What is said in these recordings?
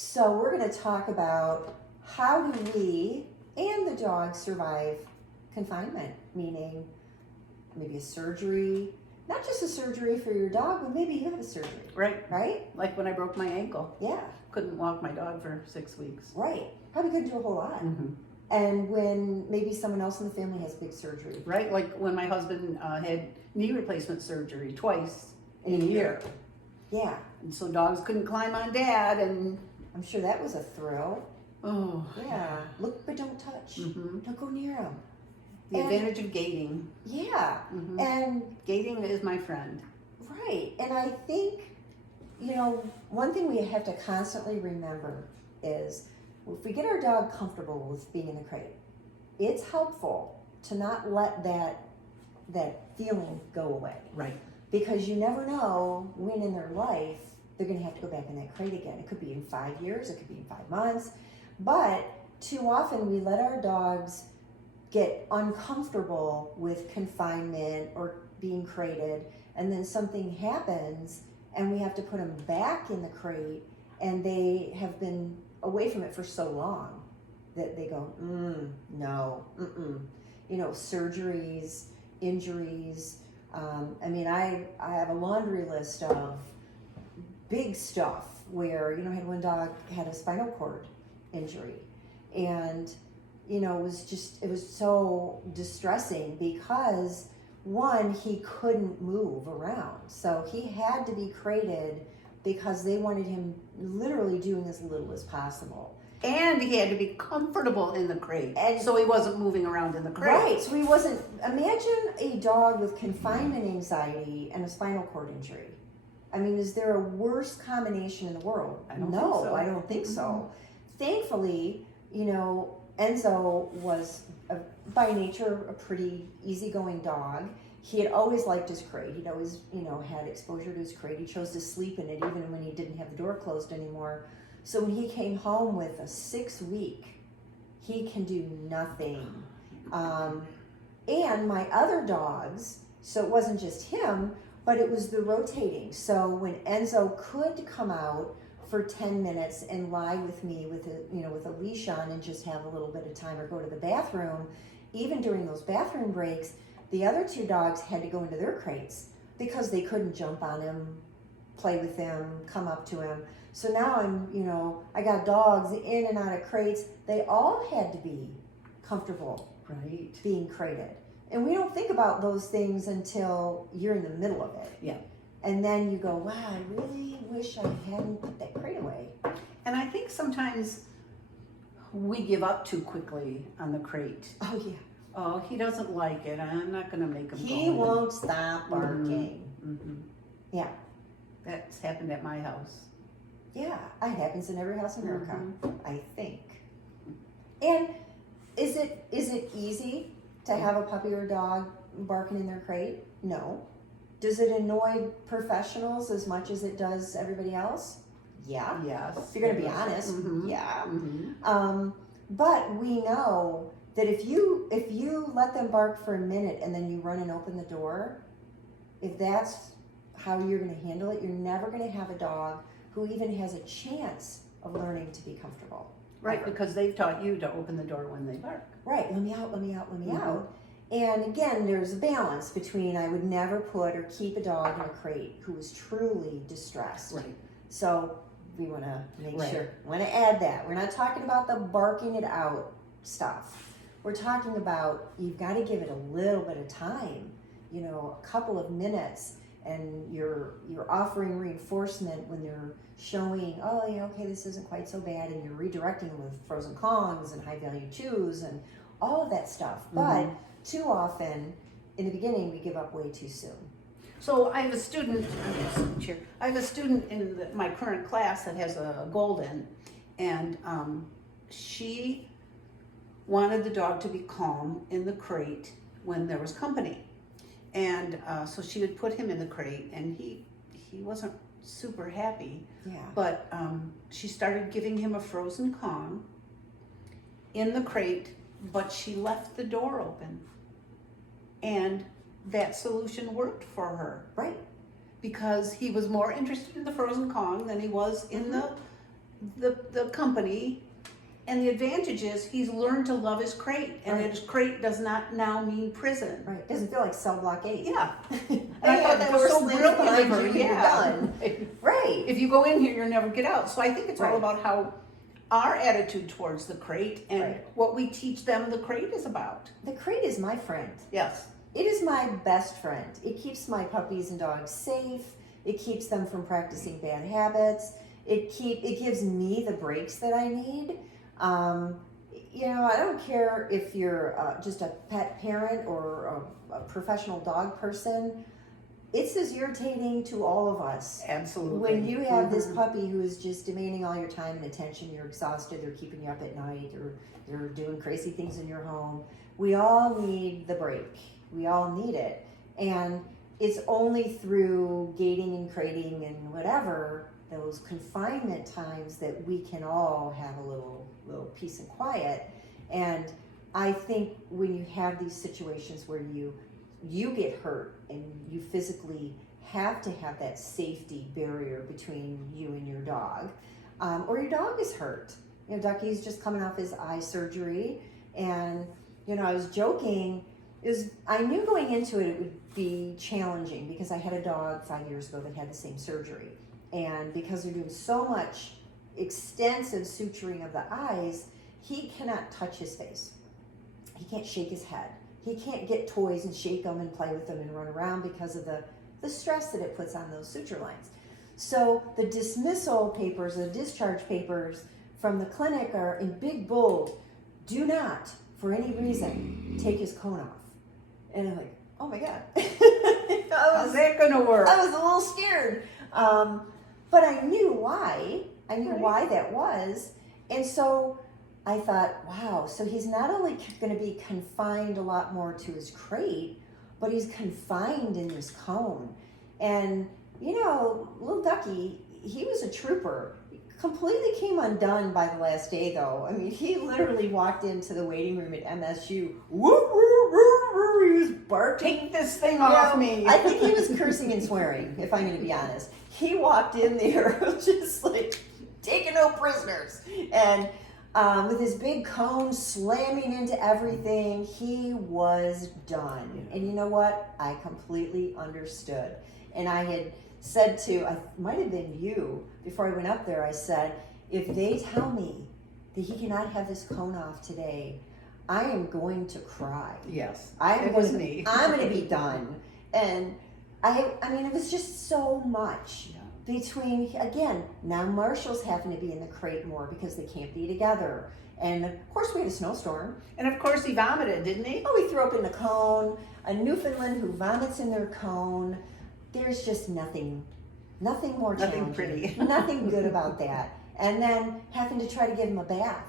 So we're going to talk about how do we and the dog survive confinement, meaning maybe a surgery, not just a surgery for your dog, but maybe you have a surgery. Right? Like when I broke my ankle. Yeah. Couldn't walk my dog for 6 weeks. Right. Probably couldn't do a whole lot. Mm-hmm. And when maybe someone else in the family has big surgery. Right, like when my husband had knee replacement surgery twice in a year. Yeah. And so dogs couldn't climb on Dad, and I'm sure that was a thrill. oh Yeah. Look, but don't touch. Mm-hmm. Don't go near them. The advantage of gating. Yeah. Mm-hmm. And gating is my friend. right. And I think, one thing we have to constantly remember is if we get our dog comfortable with being in the crate, it's helpful to not let that feeling go away. Right. Because you never know when in their life they're going to have to go back in that crate again. It could be in 5 years, it could be in 5 months. But too often we let our dogs get uncomfortable with confinement or being crated, and then something happens and we have to put them back in the crate, and they have been away from it for so long that they go, no, surgeries, injuries. I have a laundry list of big stuff where, I had one dog had a spinal cord injury, and it was so distressing because one, he couldn't move around, so he had to be crated because they wanted him literally doing as little as possible. And he had to be comfortable in the crate, And so he wasn't moving around in the crate. Right, so he wasn't. Imagine a dog with confinement anxiety and a spinal cord injury. Is there a worse combination in the world? I don't think so. I don't think so. Thankfully, Enzo was, by nature, a pretty easygoing dog. He had always liked his crate. He'd always, had exposure to his crate. He chose to sleep in it even when he didn't have the door closed anymore. So when he came home with a 6-week, he can do nothing. And my other dogs, so it wasn't just him, but it was the rotating. So when Enzo could come out for 10 minutes and lie with me with a leash on and just have a little bit of time or go to the bathroom, even during those bathroom breaks, the other 2 dogs had to go into their crates because they couldn't jump on him, play with him, come up to him. So now I got dogs in and out of crates. They all had to be comfortable Right. being crated. And we don't think about those things until you're in the middle of it. Yeah. And then you go, wow, I really wish I hadn't put that crate away. And I think sometimes we give up too quickly on the crate. Oh, yeah. Oh, he doesn't like it. I'm not going to make him go. He won't stop barking. Mm-hmm. Yeah. That's happened at my house. Yeah, it happens in every house in America, Mm-hmm. I think. And is it easy to have a puppy or a dog barking in their crate? No. Does it annoy professionals as much as it does everybody else? Yeah. Yes. If you're going to be honest, Mm-hmm. yeah. Mm-hmm. But we know that if you let them bark for a minute and then you run and open the door, if that's how you're going to handle it, you're never going to have a dog who even has a chance of learning to be comfortable. Right, ever. because they've taught you to open the door when they bark. Right, let me out, let me out, let me Mhm. out. And again, there's a balance between I would never put or keep a dog in a crate who is truly distressed. Right. So we want to make Right. sure, want to add that. We're not talking about the barking it out stuff. We're talking about you've got to give it a little bit of time, a couple of minutes, and you're offering reinforcement when they're showing, oh, yeah, okay, this isn't quite so bad, and you're redirecting them with frozen Kongs and high value chews and all of that stuff. But too often, in the beginning, we give up way too soon. So I have a student. I have a student in my current class that has a golden, and she wanted the dog to be calm in the crate when there was company, and so she would put him in the crate, and he wasn't super happy. Yeah. But she started giving him a frozen Kong in the crate, but she left the door open, and that solution worked for her. Right. Because he was more interested in the frozen Kong than he was in the company, and the advantage is he's learned to love his crate, and Right. his crate does not now mean prison. Right, doesn't feel like cell block 8. Yeah. And I thought that was so brilliant of her. You're Yeah. done. Right. If you go in here, you'll never get out. So I think it's all Right. about how our attitude towards the crate and Right. what we teach them the crate is about. The crate is my friend. Yes. It is my best friend. It keeps my puppies and dogs safe. It keeps them from practicing bad habits. It gives me the breaks that I need. I don't care if you're just a pet parent or a professional dog person. It's as irritating to all of us. Absolutely. When you have this puppy who is just demanding all your time and attention, you're exhausted, they're keeping you up at night, or they're doing crazy things in your home. We all need the break. We all need it. And it's only through gating and crating and whatever, those confinement times, that we can all have a little peace and quiet. And I think when you have these situations where you get hurt and you physically have to have that safety barrier between you and your dog, or your dog is hurt. Ducky's just coming off his eye surgery, and I was joking. I knew going into it would be challenging because I had a dog 5 years ago that had the same surgery, and because they're doing so much extensive suturing of the eyes, he cannot touch his face. He can't shake his head. He can't get toys and shake them and play with them and run around because of the stress that it puts on those suture lines. So the dismissal papers, the discharge papers from the clinic are in big bold: do not, for any reason, take his cone off. And I'm like, oh my God. How's that going to work? I was a little scared. But I knew why. I knew why that was. And so I thought, wow, so he's not only going to be confined a lot more to his crate, but he's confined in this cone. And, little Ducky, he was a trooper. Completely came undone by the last day, though. I mean, he literally walked into the waiting room at MSU. Woo, woo, woo, woo. He was barking. Take this thing off me. I think he was cursing and swearing, if I'm going to be honest. He walked in there just like taking no prisoners. And with his big cone slamming into everything, he was done. And you know what? I completely understood. And I had said I might have been you, before I went up there, I said, if they tell me that he cannot have this cone off today, I am going to cry. Yes, I'm was going me. I'm going to be done. And I mean, it was just so much. Between, again, now Marshall's having to be in the crate more because they can't be together. And of course we had a snowstorm. And of course he vomited, didn't he? Oh, he threw up in the cone. A Newfoundland who vomits in their cone. There's just nothing more challenging. Nothing pretty. Nothing good about that. And then having to try to give him a bath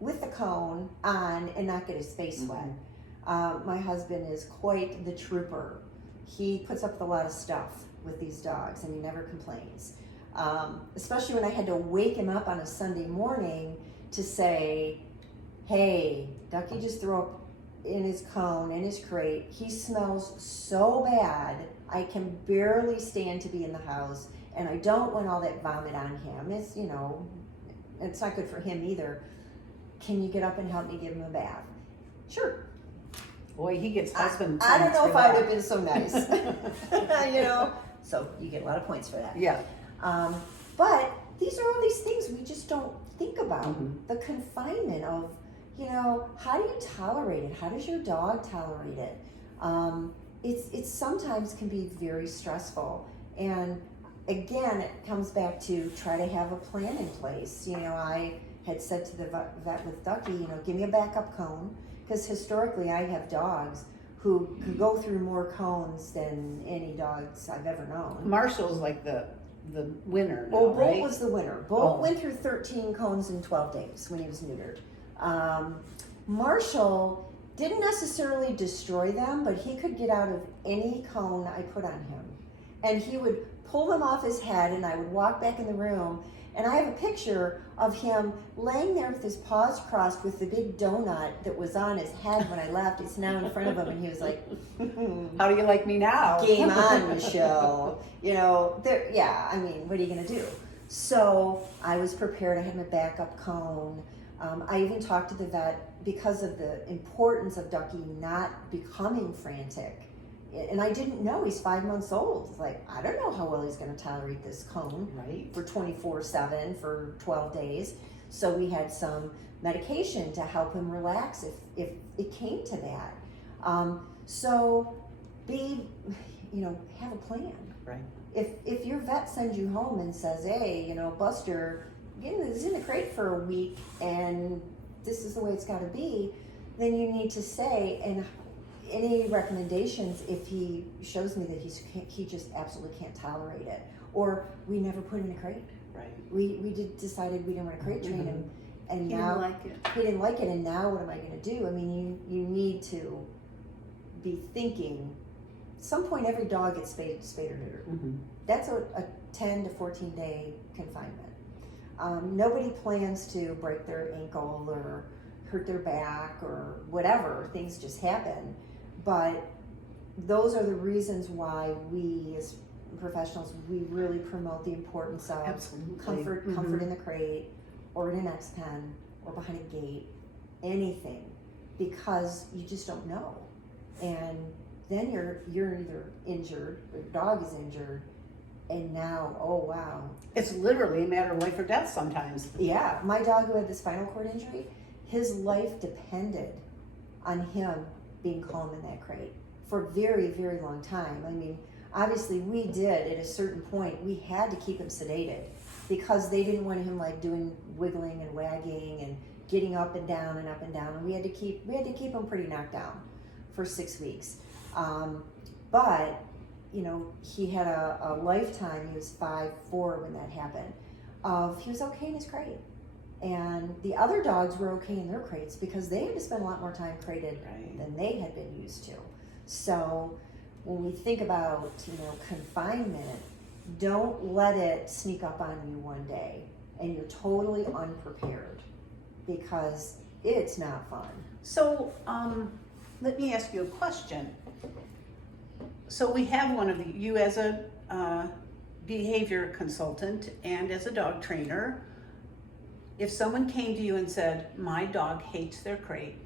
with the cone on and not get his face wet. My husband is quite the trooper. He puts up with a lot of stuff with these dogs, and he never complains. Especially when I had to wake him up on a Sunday morning to say, hey, Ducky just threw up in his cone, in his crate. He smells so bad, I can barely stand to be in the house, and I don't want all that vomit on him. It's, it's not good for him either. Can you get up and help me give him a bath? Sure. Boy, he gets husband I don't points know for if I would that. have been so nice. So you get a lot of points for that. Yeah. But these are all these things we just don't think about. The confinement of, how do you tolerate it? How does your dog tolerate it? It's sometimes can be very stressful. And again, it comes back to try to have a plan in place. I had said to the vet with Ducky, give me a backup cone. Because historically, I have dogs who could go through more cones than any dogs I've ever known. Marshall's like the winner now, Bolt right? was the winner. Bolt went through 13 cones in 12 days when he was neutered. Marshall didn't necessarily destroy them, but he could get out of any cone I put on him. And he would pull them off his head, and I would walk back in the room, and I have a picture of him laying there with his paws crossed with the big donut that was on his head when I left. It's now in front of him, and he was like, how do you like me now? Game on, Michelle. I mean, what are you going to do? So I was prepared. I had my backup cone. I even talked to the vet because of the importance of Ducky not becoming frantic. And I didn't know he's 5 months old. It's like, I don't know how well he's going to tolerate this cone Right. for 24/7 for 12 days. So we had some medication to help him relax if it came to that. So have a plan. Right. If your vet sends you home and says, hey, Buster, is in the crate for a week and this is the way it's got to be, then you need to say, and any recommendations if he shows me that he just absolutely can't tolerate it, or we never put him in a crate. Right. We decided we didn't want to crate train him, and He now didn't like it. he didn't like it, and now what am I going to do? I mean, you need to be thinking. Some point every dog gets spayed or neutered. Mm-hmm. That's a 10 to 14 day confinement. Nobody plans to break their ankle or hurt their back or whatever. Things just happen. But those are the reasons why we as professionals, we really promote the importance of Absolutely. comfort in the crate or in an X pen or behind a gate, anything, because you just don't know. And then you're either injured, or the dog is injured, and now, oh wow. It's literally a matter of life or death sometimes. Yeah, my dog who had the spinal cord injury, his life depended on him being calm in that crate for a very, very long time. I mean, obviously we did at a certain point, we had to keep him sedated because they didn't want him like doing wiggling and wagging and getting up and down and up and down, and we had to keep him pretty knocked down for 6 weeks. But he had a lifetime. He was 5'4" when that happened. He was okay in his crate, and the other dogs were okay in their crates because they had to spend a lot more time crated than they had been used to. So when we think about confinement, don't let it sneak up on you one day and you're totally unprepared, because it's not fun. So, let me ask you a question. So we have you as a behavior consultant and as a dog trainer. If someone came to you and said, my dog hates their crate,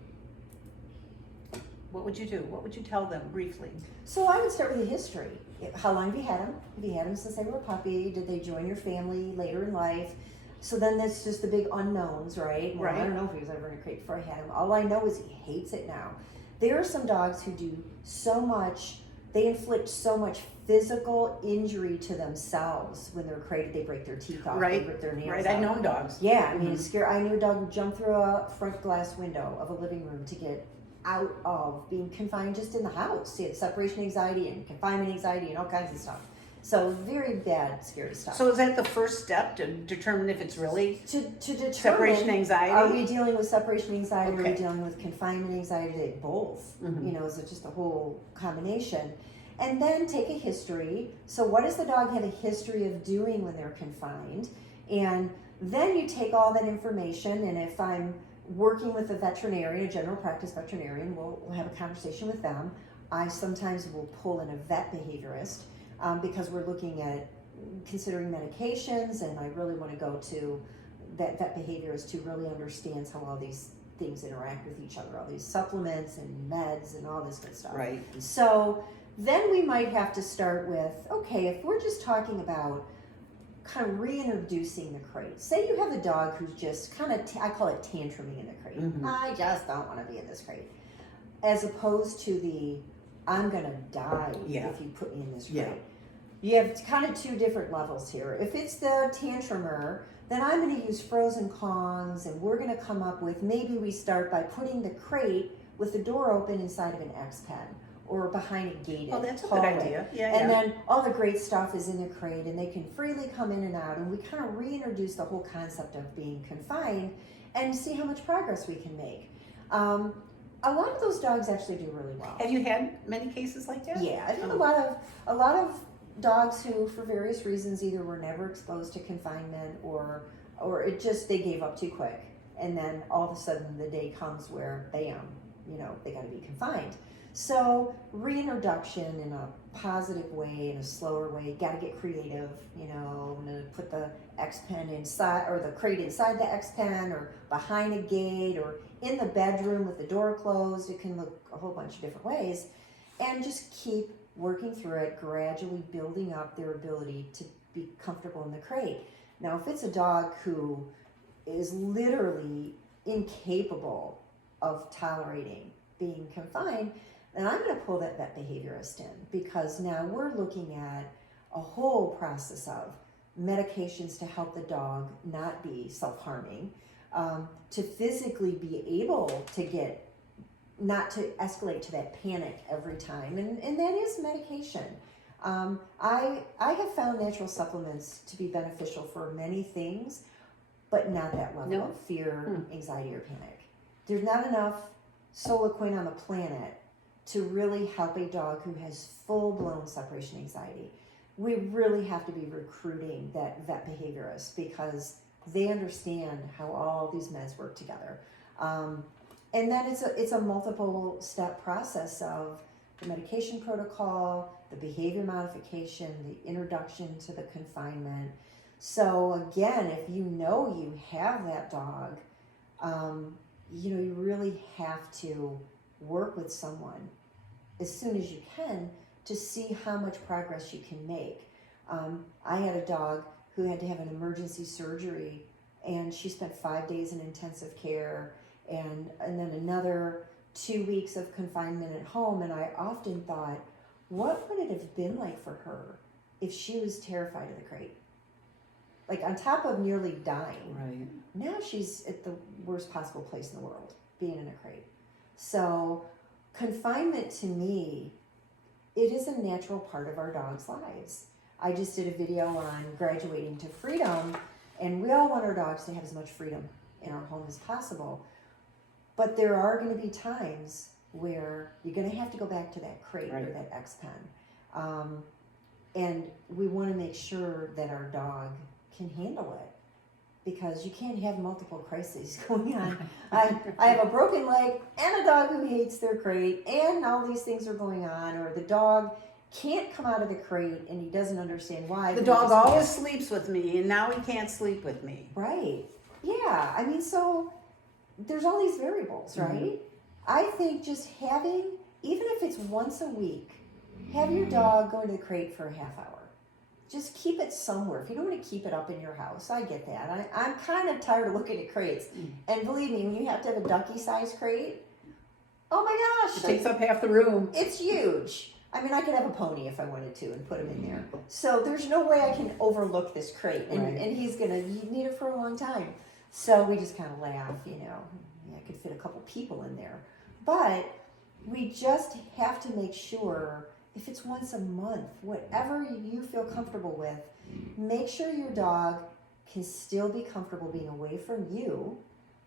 what would you do? What would you tell them briefly? So I would start with the history. How long have you had them? Have you had them since they were a puppy? Did they join your family later in life? So then that's just the big unknowns, right? Well, Right. I don't know if he was ever in a crate before I had him. All I know is he hates it now. There are some dogs who do so much, they inflict so much physical injury to themselves when they're crated. They break their teeth off, Right. they rip their nails Right, out. I know dogs. Yeah, I mean, it's scary. I knew a dog who jumped through a front glass window of a living room to get out of being confined just in the house. He had separation anxiety and confinement anxiety and all kinds of stuff. So very bad, scary stuff. So is that the first step to determine if it's really to determine separation anxiety? are we dealing with separation anxiety? Are Okay. we dealing with confinement anxiety? They both. Mhm. Is it just a whole combination? And then take a history. So what does the dog have a history of doing when they're confined? And then you take all that information, and if I'm working with a veterinarian, a general practice veterinarian, we'll have a conversation with them. I sometimes will pull in a vet behaviorist because we're looking at considering medications, and I really want to go to that vet behaviorist who really understands how all these things interact with each other, all these supplements and meds and all this good stuff. Right. So then we might have to start with, okay, if we're just talking about kind of reintroducing the crate. Say you have a dog who's just kind of, I call it tantruming in the crate. Mhm. I just don't want to be in this crate. As opposed to the, I'm going to die Yeah. if you put me in this crate. Yeah. You have kind of two different levels here. If it's the tantrumer, then I'm going to use frozen Kongs, and we're going to come up with, maybe we start by putting the crate with the door open inside of an X pen or behind a gated Oh, that's a good hallway. idea. Yeah, And yeah. then all the great stuff is in the crate, and they can freely come in and out, and we kind of reintroduce the whole concept of being confined and see how much progress we can make. A lot of those dogs actually do really well. Have you had many cases like that? Yeah, I've had Oh. a lot of dogs who, for various reasons, either were never exposed to confinement or it just, they gave up too quick, and then all of a sudden the day comes where bam, they got to be confined. So reintroduction in a positive way, in a slower way, got to get creative. I'm going to put the X pen inside, or the crate inside the X pen, or behind a gate, or in the bedroom with the door closed. It can look a whole bunch of different ways, and just keep working through it, gradually building up their ability to be comfortable in the crate. Now, if it's a dog who is literally incapable of tolerating being confined, then I'm going to pull that vet behaviorist in, because now we're looking at a whole process of medications to help the dog not be self-harming, to physically be able to get, not to escalate to that panic every time, and that is medication. I have found natural supplements to be beneficial for many things, but not that level of fear, anxiety, or panic. There's not enough Soloquin on the planet to really help a dog who has full-blown separation anxiety. We really have to be recruiting that vet behaviorist, because they understand how all these meds work together. And then it's a multiple step process of the medication protocol, the behavior modification, the introduction to the confinement. So again, if you know you have that dog, you really have to work with someone as soon as you can to see how much progress you can make. I had a dog who had to have an emergency surgery, and she spent 5 days in intensive care, and then another 2 weeks of confinement at home. And I often thought, what would it have been like for her if she was terrified of the crate? Like, on top of nearly dying, Right. now she's at the worst possible place in the world, being in a crate. So confinement, to me, it is a natural part of our dogs' lives. I just did a video on graduating to freedom, and we all want our dogs to have as much freedom in our home as possible. But there are going to be times where you're going to have to go back to that crate or that X pen. And we want to make sure that our dog can handle it, because you can't have multiple crises going on. I have a broken leg and a dog who hates their crate, and all these things are going on, or the dog can't come out of the crate and he doesn't understand why. The dog always sleeps with me, and now he can't sleep with me. Right. Yeah. I mean, so there's all these variables, right? Mm-hmm. I think just having, even if it's once a week, have your dog go into the crate for a half hour. Just keep it somewhere. If you don't want to keep it up in your house, I get that. I'm kind of tired of looking at crates. And believe me, when you have to have a ducky-sized crate, oh my gosh. It takes up half the room. It's huge. I mean, I could have a pony if I wanted to and put him in there. So there's no way I can overlook this crate. And he's going to need it for a long time. So we just kind of laugh, I could fit a couple people in there. But we just have to make sure, if it's once a month, whatever you feel comfortable with, make sure your dog can still be comfortable being away from you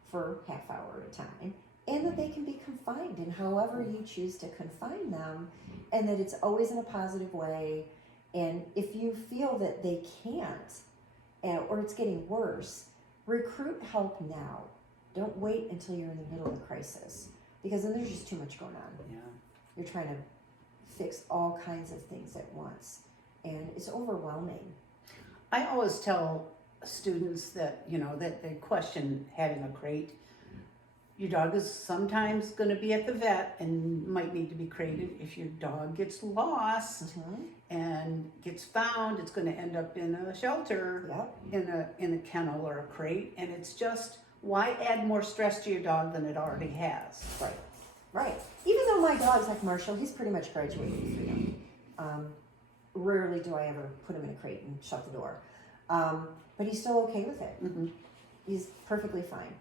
for half hour at a time, and that they can be confined in however you choose to confine them, and that it's always in a positive way. And if you feel that they can't, or it's getting worse, recruit help now. Don't wait until you're in the middle of the crisis, because then there's just too much going on. Yeah. You're trying to fix all kinds of things at once, and it's overwhelming. I always tell students that, that they question having a crate. Your dog is sometimes going to be at the vet and might need to be crated. If your dog gets lost and gets found, it's going to end up in a shelter, in a kennel or a crate, and it's just, why add more stress to your dog than it already has? Right. Even though my dog's like Marshall, he's pretty much graduated to freedom. Rarely do I ever put him in a crate and shut the door. But he's still okay with it. Mm-hmm. He's perfectly fine.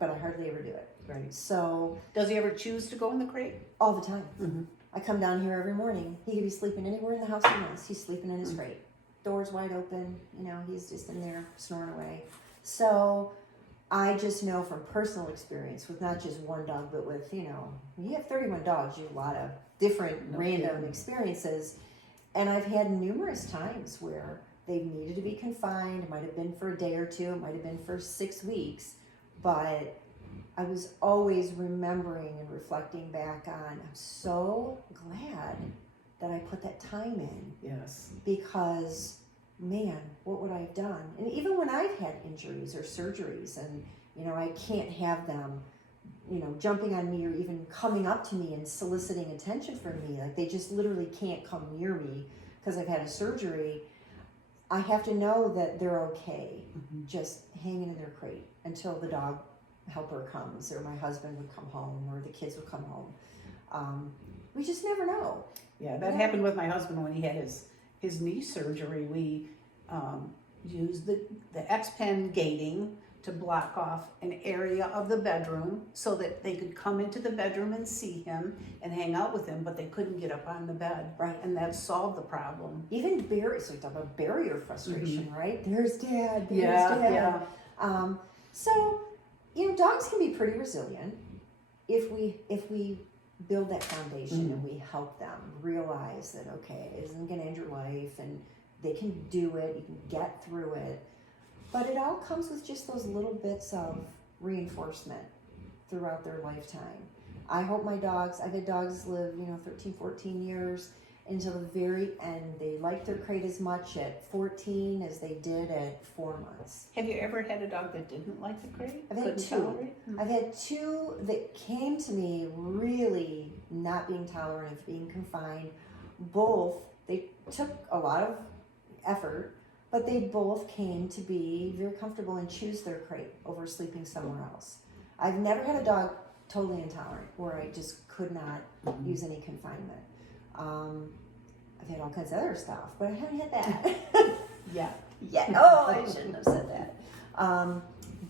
But I hardly ever do it. Right. So. Does he ever choose to go in the crate? All the time. Mm-hmm. I come down here every morning. He could be sleeping anywhere in the house he wants. He's sleeping in his crate. Door's wide open. He's just in there snoring away. So I just know from personal experience, with not just one dog, but with, you have 31 dogs, you have a lot of different random experiences. And I've had numerous times where they've needed to be confined. It might have been for a day or two. It might have been for 6 weeks. But I was always remembering and reflecting back on, I'm so glad that I put that time in. Yes. Because man, what would I have done? And even when I've had injuries or surgeries and, I can't have them, jumping on me or even coming up to me and soliciting attention from me. Like they just literally can't come near me because I've had a surgery. I have to know that they're okay, just hanging in their crate until the dog helper comes or my husband would come home or the kids would come home. We just never know. Yeah, that happened with my husband when he had his knee surgery. We used the X-Pen gating to block off an area of the bedroom so that they could come into the bedroom and see him and hang out with him, but they couldn't get up on the bed. Right. And that solved the problem. Even barriers, so we talk about barrier frustration, right? There's dad, there's Yeah, dad. yeah. So, dogs can be pretty resilient if we build that foundation and we help them realize that, okay, it isn't going to end your life and they can do it, you can get through it. But it all comes with just those little bits of reinforcement throughout their lifetime. I hope my dogs, I've had dogs live, 13, 14 years until the very end. They like their crate as much at 14 as they did at 4 months. Have you ever had a dog that didn't like the crate? I've had Couldn't two. tolerate? I've had two that came to me really not being tolerant of being confined. Both, they took a lot of effort, but they both came to be very comfortable and choose their crate over sleeping somewhere else. I've never had a dog totally intolerant where I just could not use any confinement. I've had all kinds of other stuff, but I haven't had that. Yeah. Yeah. Oh, I shouldn't have said that.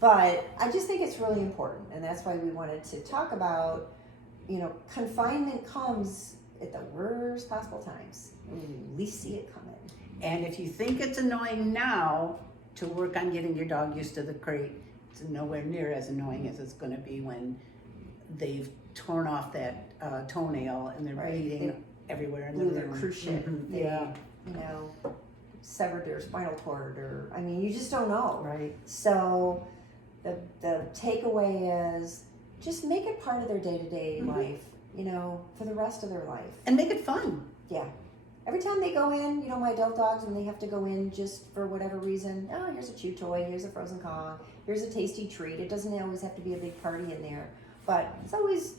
But I just think it's really important, and that's why we wanted to talk about, confinement comes at the worst possible times. We least see it coming. And if you think it's annoying now, to work on getting your dog used to the crate, it's nowhere near as annoying as it's going to be when they've torn off that toenail and they're bleeding everywhere in the Blew their room. cruciate. They, Yeah. severed their spinal cord, or you just don't know. Right. So the takeaway is just make it part of their day-to-day life, for the rest of their life. And make it fun. Yeah. Every time they go in, my adult dogs, when they have to go in just for whatever reason, oh, here's a chew toy, here's a frozen Kong, here's a tasty treat. It doesn't always have to be a big party in there, but it's always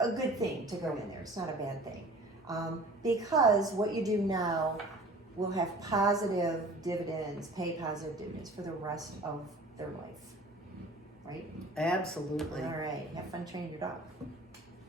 a good thing to go in there. It's not a bad thing. Because what you do now will have positive dividends, pay positive dividends for the rest of their life. Right? Absolutely. All right. Have fun training your dog.